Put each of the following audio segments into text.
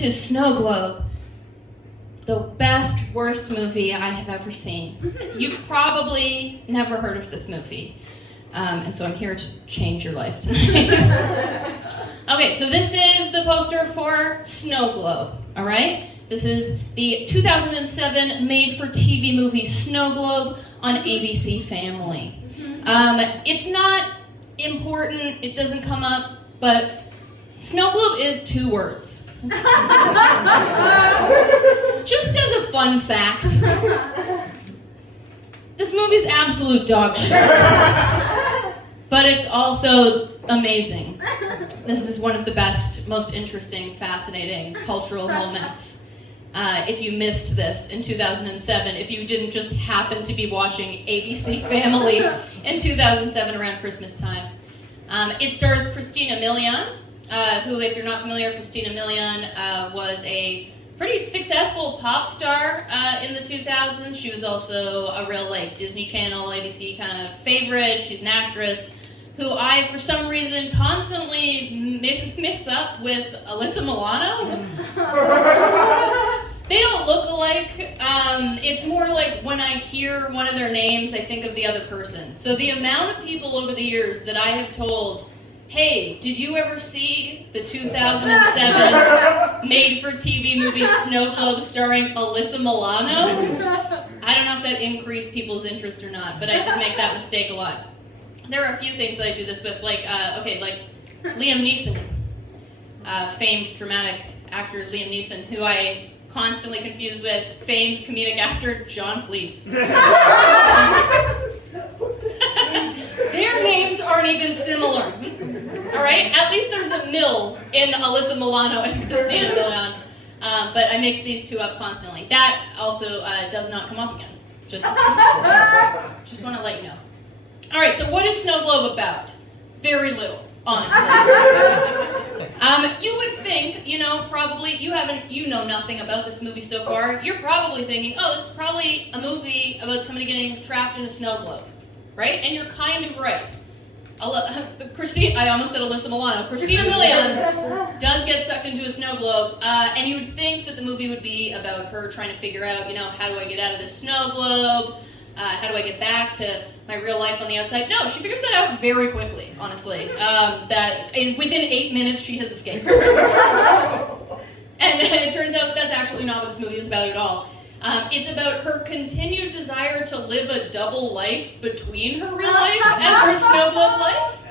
to Snowglobe, the best, worst movie I have ever seen. You've probably never heard of this movie, and so I'm here to change your life tonight. Okay, so this is the poster for Snowglobe, all right? This is the 2007 made-for-TV movie Snowglobe on ABC Family. It's not important, it doesn't come up, but Snowglobe is 2 words. Just as a fun fact, this movie's absolute dog shit, but it's also amazing. This is one of the best, most interesting, fascinating cultural moments. If you missed this in 2007, if you didn't just happen to be watching ABC Family in 2007 around Christmas time. It stars Christina Milian, who, if you're not familiar, Christina Milian was a pretty successful pop star in the 2000s. She was also a real Disney Channel, ABC kind of favorite. She's an actress who I, for some reason, constantly mix up with Alyssa Milano. They don't look alike. It's more like when I hear one of their names, I think of the other person. So the amount of people over the years that I have told, hey, did you ever see the 2007 made-for-TV movie Snowglobe starring Alyssa Milano? I don't know if that increased people's interest or not, but I did make that mistake a lot. There are a few things that I do this with, like Liam Neeson, famed dramatic actor Liam Neeson, who I constantly confuse with famed comedic actor John Cleese. Their names aren't even similar. All right? At least there's a mill in Alyssa Milano and Christina Milian. But I mix these 2 up constantly. That also does not come up again. Just want to let you know. All right, so what is Snowglobe about? Very little, honestly. You would think, probably, you know nothing about this movie so far. You're probably thinking, oh, this is probably a movie about somebody getting trapped in a snow globe, right? And you're kind of right. I almost said Alyssa Milano. Christina Milian does get sucked into a snow globe, and you would think that the movie would be about her trying to figure out, how do I get out of this snow globe? How do I get back to my real life on the outside? No, she figures that out very quickly, honestly. Within 8 minutes, she has escaped. And it turns out that's actually not what this movie is about at all. It's about her continued desire to live a double life between her real life and her snow globe life.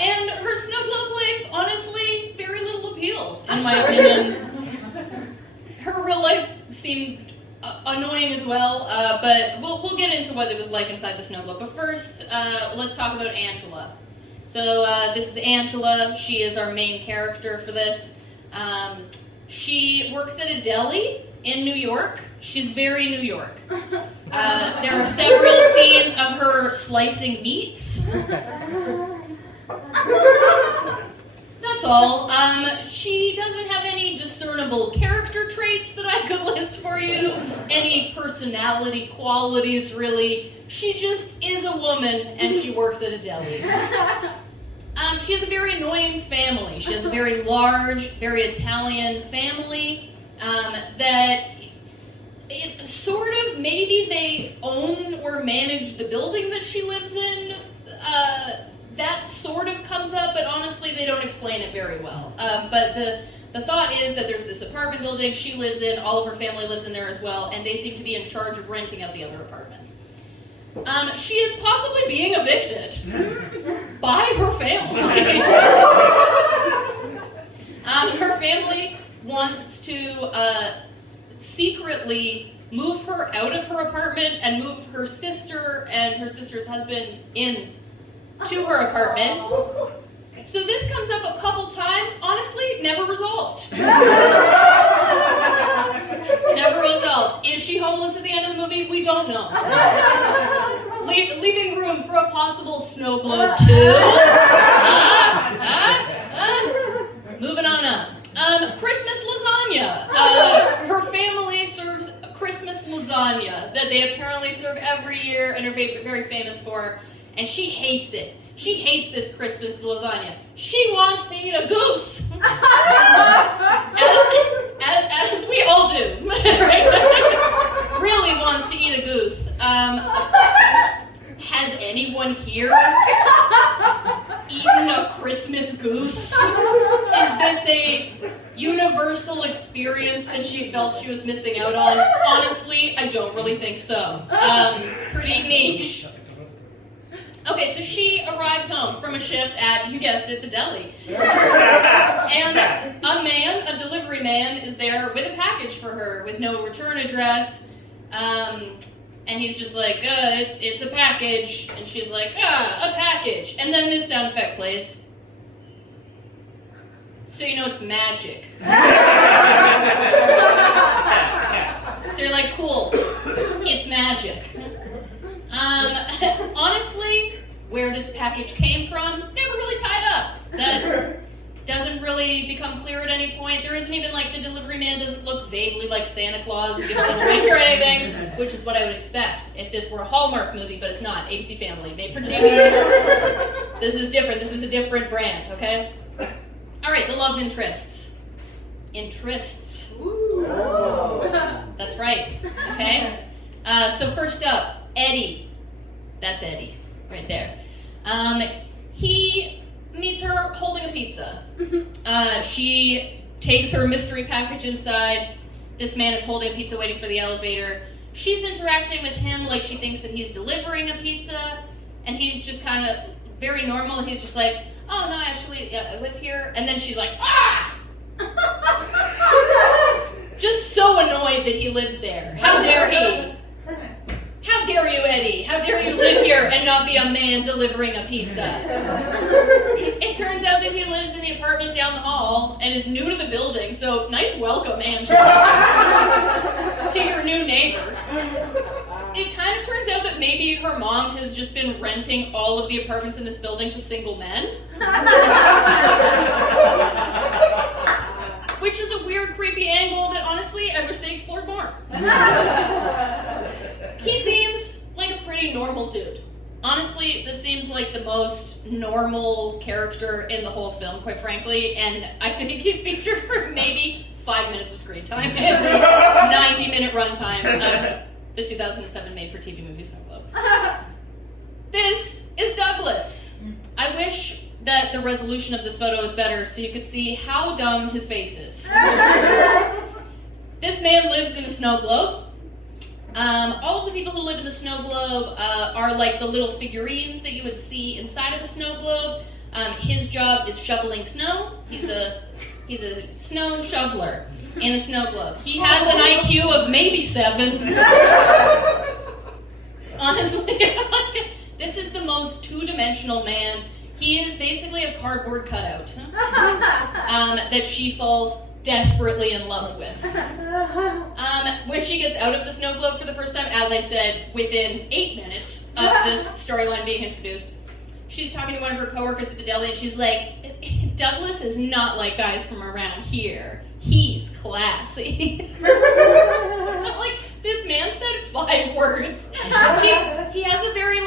And her snow globe life, honestly, very little appeal, in my opinion. Her real life seemed annoying as well, but we'll get into what it was like inside the snow globe. But first, let's talk about Angela. So this is Angela. She is our main character for this. She works at a deli in New York. She's very New York. There are several scenes of her slicing meats. That's all. She doesn't have any discernible character traits that I could list for you. Any personality qualities, really. She just is a woman, and she works at a deli. She has a very annoying family. She has a very large, very Italian family that sort of, maybe they own or manage the building that she lives in. That sort of comes up, but honestly, they don't explain it very well. But the thought is that there's this apartment building she lives in, all of her family lives in there as well, and they seem to be in charge of renting out the other apartments. She is possibly being evicted by her family. Her family wants to secretly move her out of her apartment and move her sister and her sister's husband in to her apartment. So this comes up a couple times. Honestly, never resolved. Never resolved. Is she homeless at the end of the movie? We don't know. Leaving room for a possible snow globe too. Moving on up. Christmas lasagna. Her family serves Christmas lasagna that they apparently serve every year and are very famous for. And she hates it. She hates this Christmas lasagna. She wants to eat a goose. as we all do, right? Really wants to eat a goose. Has anyone here eaten a Christmas goose? Is this a universal experience that she felt she was missing out on? Honestly, I don't really think so. Pretty niche. Okay, so she arrives home from a shift at, you guessed it, the deli. And a delivery man, is there with a package for her with no return address. And he's just like, it's a package. And she's like, a package. And then this sound effect plays. So you know it's magic. So you're like, cool, it's magic. Honestly, where this package came from, never really tied up. That doesn't really become clear at any point. There isn't even like the delivery man doesn't look vaguely like Santa Claus and give a little wink or anything, which is what I would expect if this were a Hallmark movie, but it's not. ABC Family, made for TV. This is different. This is a different brand, okay? All right, the love interests. Interests. Ooh. That's right, okay? So first up, Eddie. That's Eddie, right there. He meets her holding a pizza. She takes her mystery package inside. This man is holding a pizza waiting for the elevator. She's interacting with him like she thinks that he's delivering a pizza, and he's just kind of very normal. He's just like, oh no, actually, I live here. And then she's like, ah! Just so annoyed that he lives there. How dare he? How dare you, Eddie? How dare you live here and not be a man delivering a pizza? It turns out that he lives in the apartment down the hall and is new to the building, so nice welcome, Angela, to your new neighbor. It kind of turns out that maybe her mom has just been renting all of the apartments in this building to single men. Which is a weird, creepy angle that, honestly, I wish they explored more. He seems like a pretty normal dude. Honestly, this seems like the most normal character in the whole film, quite frankly, and I think he's featured for maybe 5 minutes of screen time in the 90-minute runtime of the 2007 made-for-TV movie Snowglobe. This is Douglas. I wish that the resolution of this photo was better so you could see how dumb his face is. This man lives in a snow globe. All of the people who live in the snow globe are like the little figurines that you would see inside of a snow globe. His job is shoveling snow. He's a snow shoveler in a snow globe. He has an IQ of maybe 7. Honestly, this is the most two-dimensional man. He is basically a cardboard cutout that she falls desperately in love with. When she gets out of the snow globe for the first time, as I said, within 8 minutes of this storyline being introduced, she's talking to one of her coworkers at the deli, and she's like, Douglas is not like guys from around here. He's classy. I'm like, this man said 5 words. He has a very,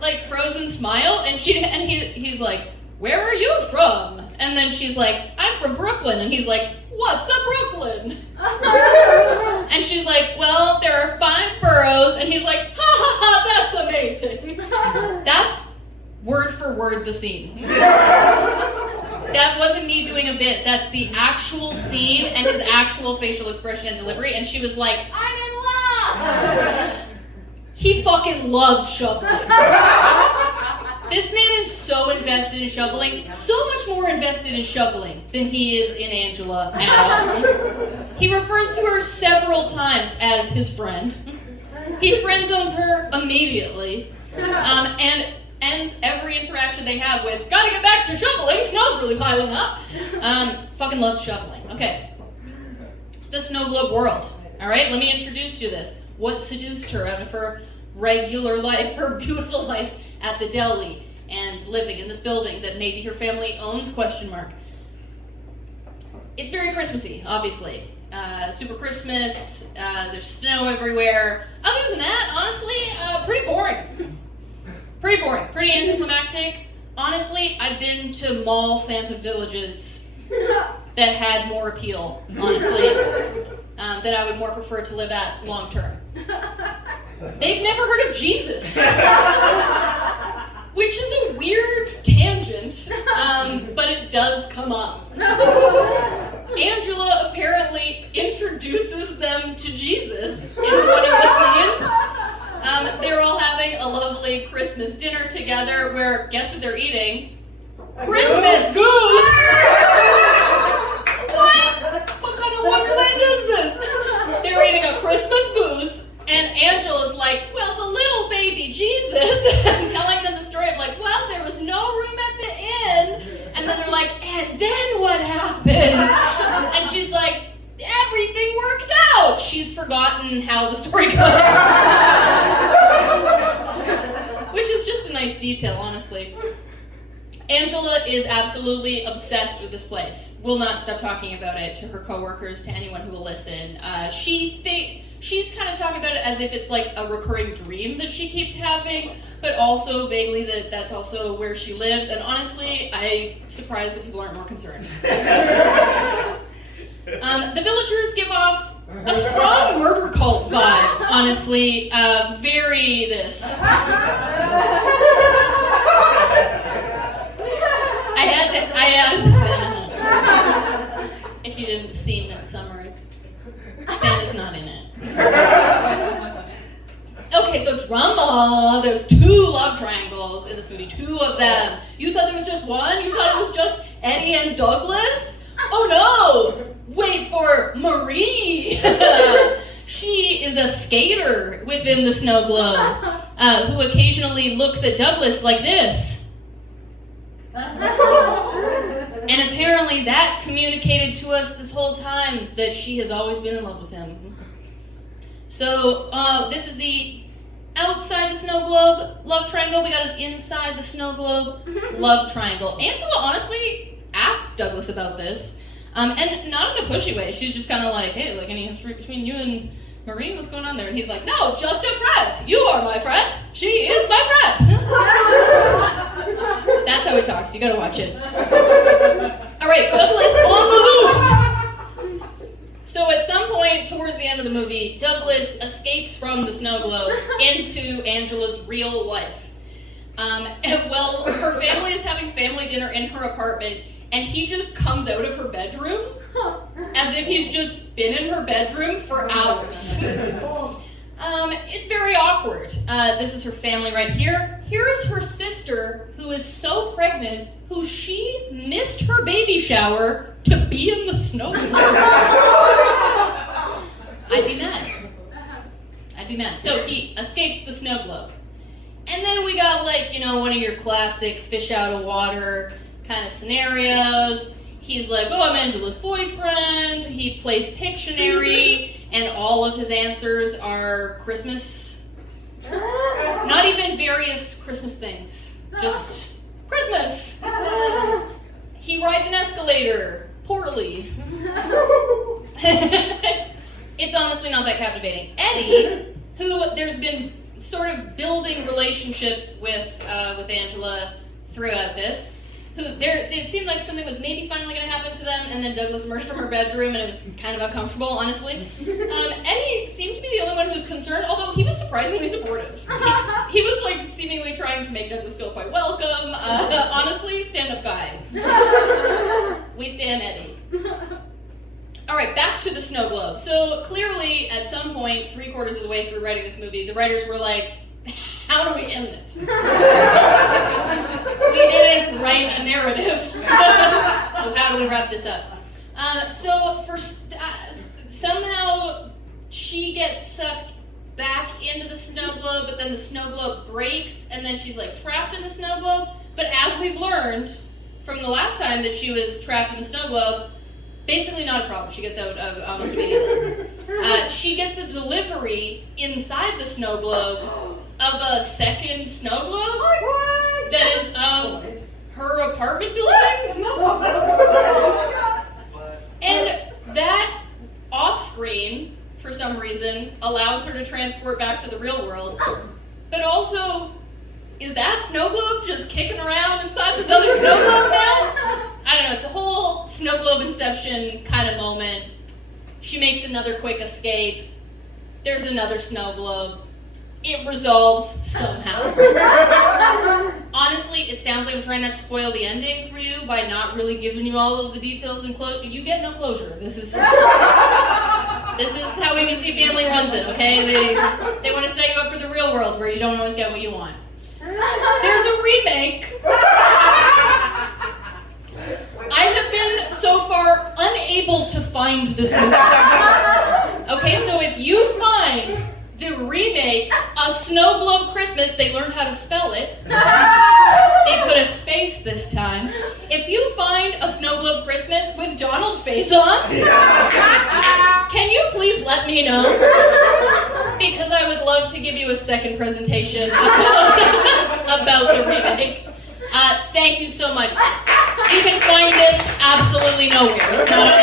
like frozen smile, and he's like, where are you from? And then she's like, I'm from Brooklyn. And he's like, what's a Brooklyn? And she's like, well, there are 5 boroughs. And he's like, ha ha ha, that's amazing. That's word for word the scene. That wasn't me doing a bit. That's the actual scene and his actual facial expression and delivery. And she was like, I'm in love. He fucking loves shoveling. This man is so invested in shoveling, so much more invested in shoveling than he is in Angela at all. He refers to her several times as his friend. He friend zones her immediately, and ends every interaction they have with, gotta get back to shoveling, snow's really piling up. Fucking loves shoveling. Okay. The snow globe world. Alright, let me introduce you to this. What seduced her out of her regular life, her beautiful life at the deli, and living in this building that maybe her family owns, ? It's very Christmassy, obviously. Super Christmas, there's snow everywhere. Other than that, honestly, pretty boring. Pretty boring, pretty anticlimactic. Honestly, I've been to mall Santa villages that had more appeal, honestly, that I would more prefer to live at long term. They've never heard of Jesus, which is a weird tangent, but it does come up. Angela apparently introduces them to Jesus in one of the scenes. They're all having a lovely Christmas dinner together where, guess what they're eating? Christmas goose! What kind of wonderland is this? They're eating a Christmas goose, and Angela's like, well, the little baby Jesus, and telling them the story of like, well, there was no room at the inn, and then they're like, and then what happened? And she's like, everything worked out. She's forgotten how the story goes. Which is just a nice detail, honestly. Angela is absolutely obsessed with this place. Will not stop talking about it to her coworkers, to anyone who will listen. She's kind of talking about it as if it's like a recurring dream that she keeps having, but also vaguely that that's also where she lives. And honestly, I'm surprised that people aren't more concerned. The villagers give off a strong murder cult vibe, honestly. Very this. I added the Santa. If you didn't see that summary, Santa's not in it. Okay, so drama. There's 2 love triangles in this movie. 2 of them. You thought there was just one? You thought it was just Eddie and Douglas? Oh no! Wait for Marie! She is a skater within the Snowglobe, who occasionally looks at Douglas like this. And apparently that communicated to us this whole time that she has always been in love with him. So, this is the outside the Snowglobe love triangle. We got an inside the Snowglobe love triangle. Angela honestly asks Douglas about this. And not in a pushy way. She's just kind of like, hey, like, any history between you and Marie? What's going on there? And he's like, no, just a friend. You are my friend. She is my friend. That's how he talks. You gotta watch it. All right, Douglas on the loose. So at some point towards the end of the movie, Douglas escapes from the Snowglobe into Angela's real life. Well, her family is having family dinner in her apartment, and he just comes out of her bedroom as if he's just been in her bedroom for hours. It's very awkward. This is her family right here. Here is her sister, who is so pregnant, who she missed her baby shower to be in the Snowglobe. I'd be mad. So he escapes the Snowglobe. And then we got, like, one of your classic fish out of water kind of scenarios. He's like, oh, I'm Angela's boyfriend. He plays Pictionary, and all of his answers are Christmas. Not even various Christmas things. Just Christmas. He rides an escalator poorly. It's honestly not that captivating. Eddie, who there's been sort of building relationship with Angela throughout this, it seemed like something was maybe finally going to happen to them, and then Douglas emerged from her bedroom, and it was kind of uncomfortable, honestly. Eddie seemed to be the only one who was concerned, although he was surprisingly supportive. He was, like, seemingly trying to make Douglas feel quite welcome. Honestly, stand-up guys. We stand Eddie. All right, back to the Snowglobe. So clearly, at some point, 3/4 of the way through writing this movie, the writers were like, how do we end this? We didn't write a narrative. So how do we wrap this up? Somehow she gets sucked back into the Snowglobe, but then the Snowglobe breaks, and then she's like trapped in the Snowglobe. But as we've learned from the last time that she was trapped in the Snowglobe, basically not a problem. She gets out almost immediately. She gets a delivery inside the Snowglobe of a second Snowglobe that is of her apartment building. And that off-screen, for some reason, allows her to transport back to the real world. But also, is that Snowglobe just kicking around inside this other Snowglobe now? I don't know, it's a whole Snowglobe inception kind of moment. She makes another quick escape. There's another Snowglobe. It resolves somehow. Honestly, it sounds like I'm trying not to spoil the ending for you by not really giving you all of the details and you get no closure. This is how ABC Family runs it, okay? They want to set you up for the real world where you don't always get what you want. There's a remake. I have been so far unable to find this movie. Okay, so if you find the remake, A Snowglobe Christmas, they learned how to spell it. They put a space this time. If you find A Snowglobe Christmas with Donald face on, can you please let me know? Because I would love to give you a second presentation about the remake. Thank you so much. You can find this absolutely nowhere. It's not